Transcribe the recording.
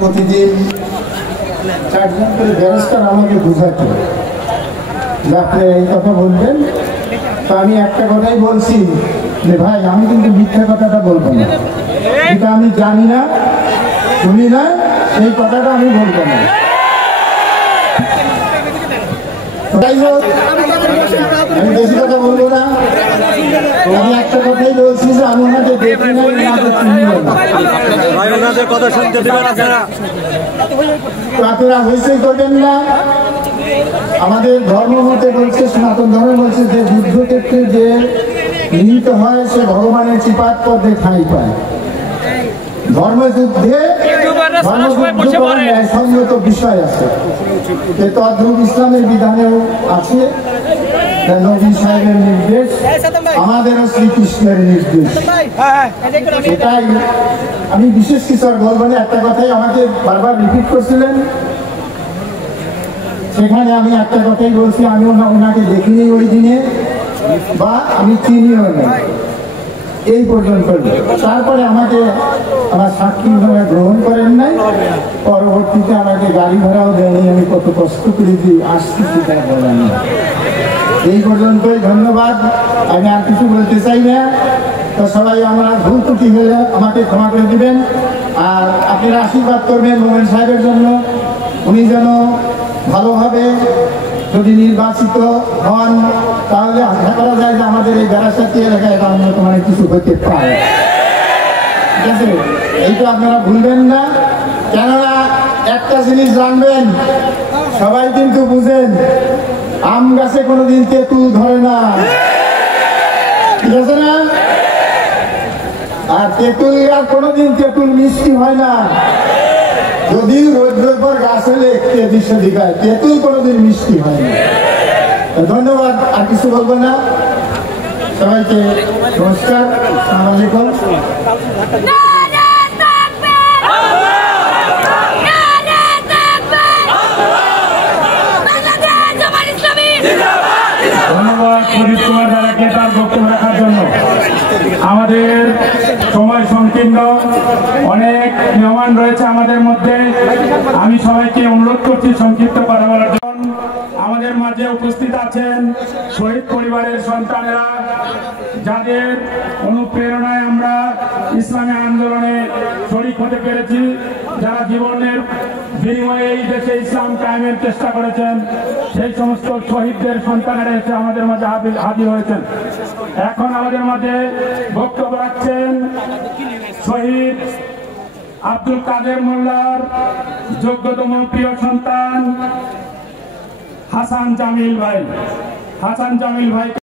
প্রতিদিন 4 জন করে ব্যারিস্টার আমাকে বুঝাতো যে আপনি এই কথা বলবেন। তো আমি একটা কথাই বলছি যে ভাই আমি কিন্তু মিথ্যা কথাটা বলবো না, যেটা আমি জানি না শুনি না এই কথাটা আমি বলবো না। যাই হোক আমি বেশি কথা বলবো না, আমি একটা কথাই বলছি যে আমি ওনাদের দেখি না, আপনারা হইচই করবেন না। আমাদের ধর্ম মতে বলছে, সনাতন ধর্ম বলছে যে যুদ্ধক্ষেত্রে যে নিহিত হয় সে ভগবানের চিপাত পদে ঠাঁই পায়। ধর্মযুদ্ধে সংগত বিষয় আছে, তদ্রূপ ইসলামের বিধানেও আছে। নবী সাহেবের নির্দেশ, আমাদেরও শ্রীকৃষ্ণের নির্দেশ। এটাই আমি বিশেষ কিছু আর বলবো না। একটা কথাই আমাকে বারবার রিপিট করছিলেন, সেখানে আমি একটা কথাই বলছি, আমি ওনাকে দেখিনি ওই দিনে বা আমি চিনিও না, এই পর্যন্ত। তারপরে আমাকে আমার সাক্ষী গ্রহণ করেন নাই, পরবর্তীতে আমাকে গাড়ি ভাড়াও দেয়নি। আমি কত কষ্ট করে দিয়ে আসছি সেটা বলেন না। এই পর্যন্তই, ধন্যবাদ। আমি আর কিছু বলতে চাই না। তো সবাই আমরা ভুল ত্রুটি হলে আমাকে ক্ষমা করে দিবেন, আর আপনারা আশীর্বাদ করবেন মোমেন সাহেবের জন্য। উনি যেন ভালোভাবে যদি নির্বাচিত হন, তাহলে আশা করা যায় যে আমাদের এই বেড়াসাথী এলাকায় এটা অন্য তোমার কিছু হতে পারে। ঠিক আছে, এইটা আপনারা ভুলবেন না। কেননা একটা জিনিস জানবেন, সবাই কিন্তু বুঝেন, আম গাছে কোনোদিন তেঁতুল ধরে না, ঠিক আছে না? আর তেঁতুল গাছ কোনোদিন তেঁতুল মিষ্টি হয় না। যদি রোদ্রের পর গাছ হলে একটু সেদিক হয়, তেঁতুল কোনোদিন মিষ্টি হয় না। ধন্যবাদ, আর কিছু বলবো না। সবাইকে নমস্কার, আসসালামু আলাইকুম। ধন্যবাদ প্রদীপ কুমার দাদাকে তার বক্তব্য রাখার জন্য। আমাদের সময় সংকীর্ণ, অনেক মেহমান রয়েছে আমাদের মধ্যে। আমি সবাইকে অনুরোধ করছি সংক্ষিপ্ত কথা বলার জন্য। আমাদের মাঝে উপস্থিত আছেন শহীদ পরিবারের সন্তানেরা, যাদের অনুপ্রেরণায় আমরা ইসলামী আন্দোলনে শরীক হতে পেরেছি, যারা জীবনের বিনিময়ে এই দেশে ইসলাম কায়েমের চেষ্টা করেছেন। সেই সমস্ত শহীদদের সন্তানেরা এসে আমাদের মাঝে হাজির হয়েছেন। এখন আমাদের মাঝে বক্তব্য রাখছেন শহীদ আব্দুল কাদের মোল্লার যোগ্যতম প্রিয় সন্তান হাসান জামিল ভাই।